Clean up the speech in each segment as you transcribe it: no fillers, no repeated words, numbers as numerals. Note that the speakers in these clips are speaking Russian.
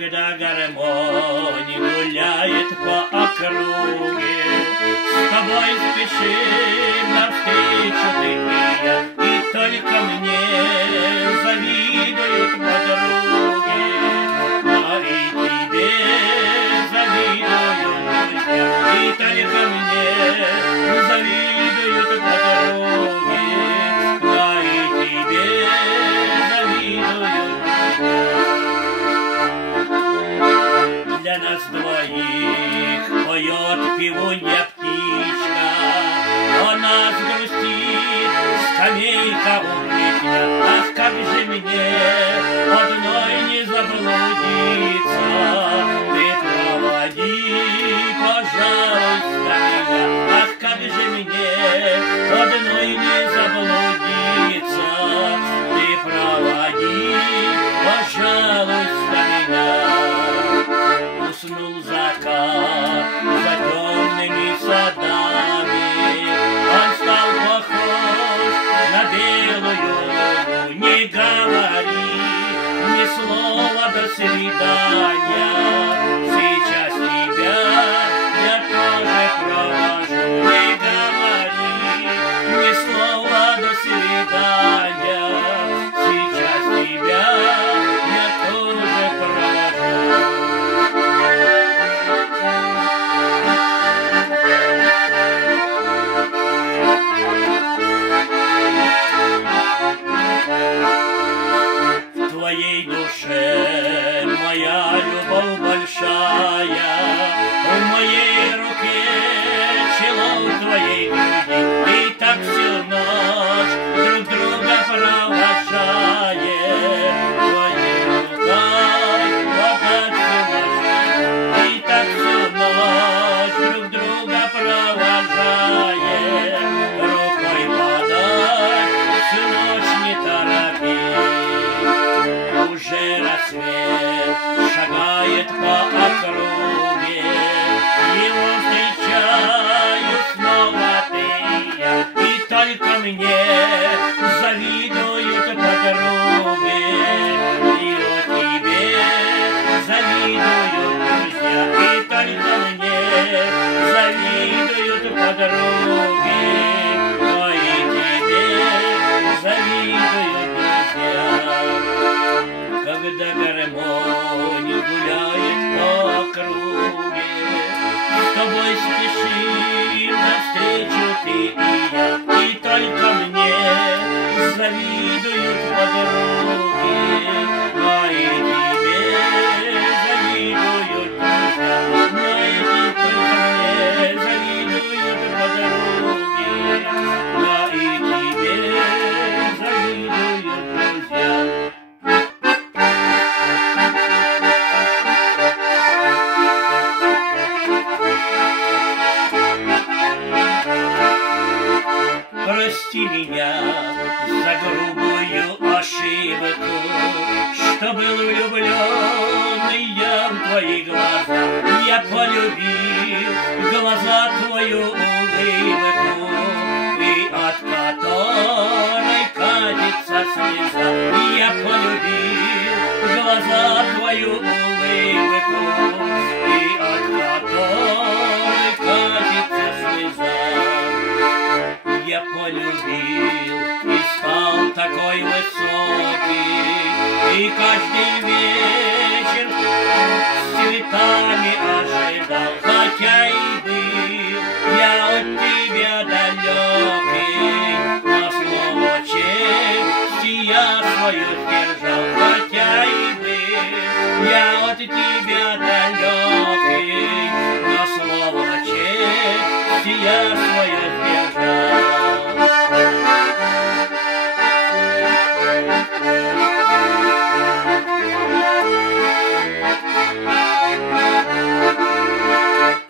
Когда гармонь гуляет по округе, с тобой спешим навстречу ты и я, и только мне завидуют подруги, но и тебе завидуют друзья, и только мне завидуют подруги, но и тебе завидуют друзья. Для нас двоих поет пивунья птичка, о нас грустит скамейка у плетня. Ах, как же мне одной не заблудиться, ты проводи, пожалуйста, меня. Ах, как же мне одной не заблудиться, ты проводи, пожалуйста, меня. Уснул закат за темными садами, он стал похож на белую луну. Не говори ни слова до свидания, сейчас тебя я тоже провожу. Не говори ни слова до свидания, сейчас тебя я тоже провожу. В твоей душе моя любовь большая, в моей руке чело твоей груди, и так всю ночь друг друга провожаем. Твоей рукой подать всю ночь, и так всю ночь друг друга провожаем. Рукой подать всю ночь не торопи. Уже рассвет шагает по округе, его встречаю снова ты и я, и только мне завидуют подруги, и о тебе завидуют друзья, и только мне завидуют подруги, но и тебе завидуют друзья. Когда гармонь гуляет по округе, с тобой спешим навстречу ты и я, и только мне завидуют подруги, но и тебе завидуют друзья, но и только мне завидуют подруги, но и тебе завидуют друзья. Прости меня за грубую ошибку, что был влюбленный я в твои глаза. Я полюбил глаза твою улыбку, и от которой катится слеза. Я полюбил глаза твою улыбку, и от которой катится слеза. Я полюбил и стал такой высокий, и каждый вечер с цветами ожидал, хотя и был я от тебя далекий, но слово чести я свою держал, хотя и был я от тебя далекий, но слово чести я свое держал.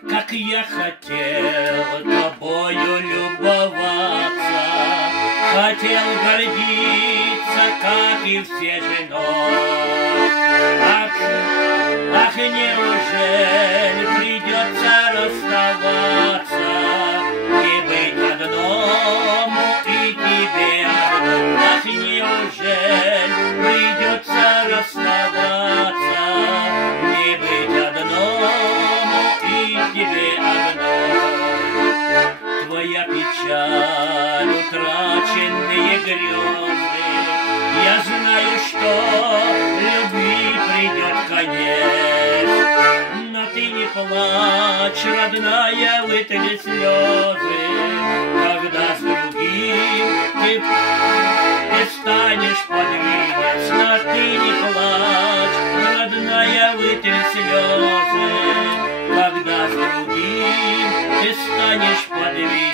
Как я хотел тобою любоваться, хотел гордиться, как и все женой. Ах, неужели придется расставаться, не быть одному и тебе одному? Ах, неужели придется расставаться, грезы. Я знаю, что любви придет конец. Но ты не плачь, родная, вытри слезы, когда с другим ты станешь под венец. Но ты не плачь, родная, вытри слезы, когда с другим ты станешь под венец.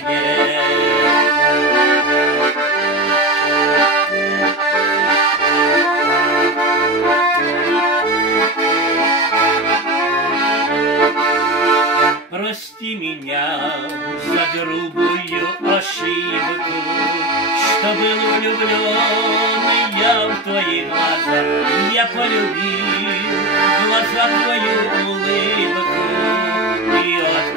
Прости меня за грубую ошибку, что был влюблен я в твои глаза. Я полюбил глаза твою улыбку и от